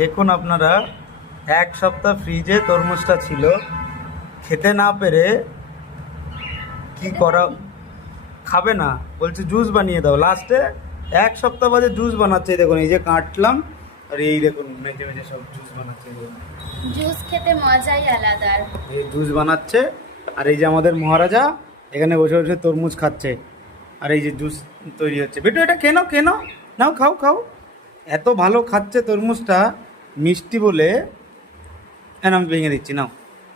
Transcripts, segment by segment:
দেখুন আপনারা, এক সপ্তাহ ফ্রিজে তরমুজটা ছিল, খেতে না পেরে কি করা, খাবে না, বলছে জুস বানিয়ে দাও। লাস্টে এক সপ্তাহ বাদে জুস বানাচ্ছে। এই দেখুন, এই যে কাটলাম, আর এই দেখুন মেঝে মেঝে সব জুস বানাচ্ছে। জুস খেতে মজাই আলাদা। এই জুস বানাচ্ছে, আর এই যে আমাদের মহারাজা এখানে বসে বসে তরমুজ খাচ্ছে, আর এই যে জুস তৈরি হচ্ছে। বেটু এটা কেন কেন নাও, খাও খাও। এত ভালো খাচ্ছে তরমুজটা, মিষ্টি বলে। হ্যাঁ, আমি ভেঙে দিচ্ছি, নাও।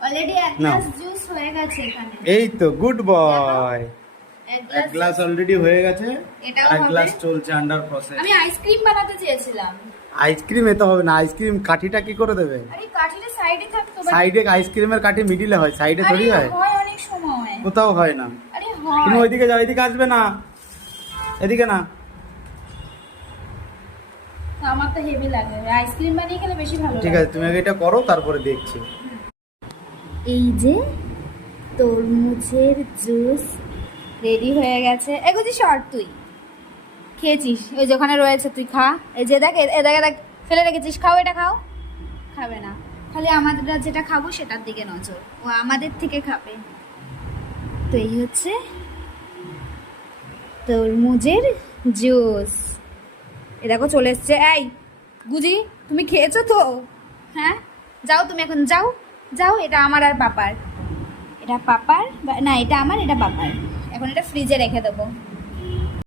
অলরেডি এক নাও। গ্লাস জুস হয়ে গেছে এখানে। এই তো গুড বয়, এক এক গ্লাস অলরেডি হয়ে গেছে, এটাও এক হবে। গ্লাস চলছে আন্ডার প্রসেস। আমি আইসক্রিম বানাতে চেয়েছিলাম। আইসক্রিম এ তো হবে না, আইসক্রিম কাঠিটা কি করে দেবে? আরে কাঠিটা সাইডে থাকতো। সাইডে আইসক্রিমের কাঠি মিডিলে হয়, সাইডে থোড়ি হয়। হয় অনেক সময়। কোথাও হয় না। আরে তুমি হয়। ওইদিকে যাও, এদিকে আসবে না, এদিকে না। আমার তো হেভি লাগে, আইসক্রিম বানিয়ে খেলে বেশি ভালো লাগে। ঠিক আছে, তুমি আগে এটা করো, তারপরে দেখছি। এই যে তরমুজের জুস রেডি হয়ে গেছে। এগুলি শর্ট, তুই খেয়েছিস? ওই যেখানে রয়েছে তুই খা। এই যে দেখ, দেখ ফেলে রেখেছিস, খাও, এটা খাও। খাবে না, খালি আমাদের যেটা খাবো সেটার দিকে নজর, ও আমাদের থেকে খাবে। তো এই হচ্ছে তরমুজের জুস। এ দেখো চলে এসছে। এই গুজি, তুমি খেয়েছো তো? হ্যাঁ, যাও তুমি এখন, যাও যাও। এটা আমার আর পাপার, এটা পাপার না, এটা আমার, এটা পাপার। এখন এটা ফ্রিজে রেখে দেবো।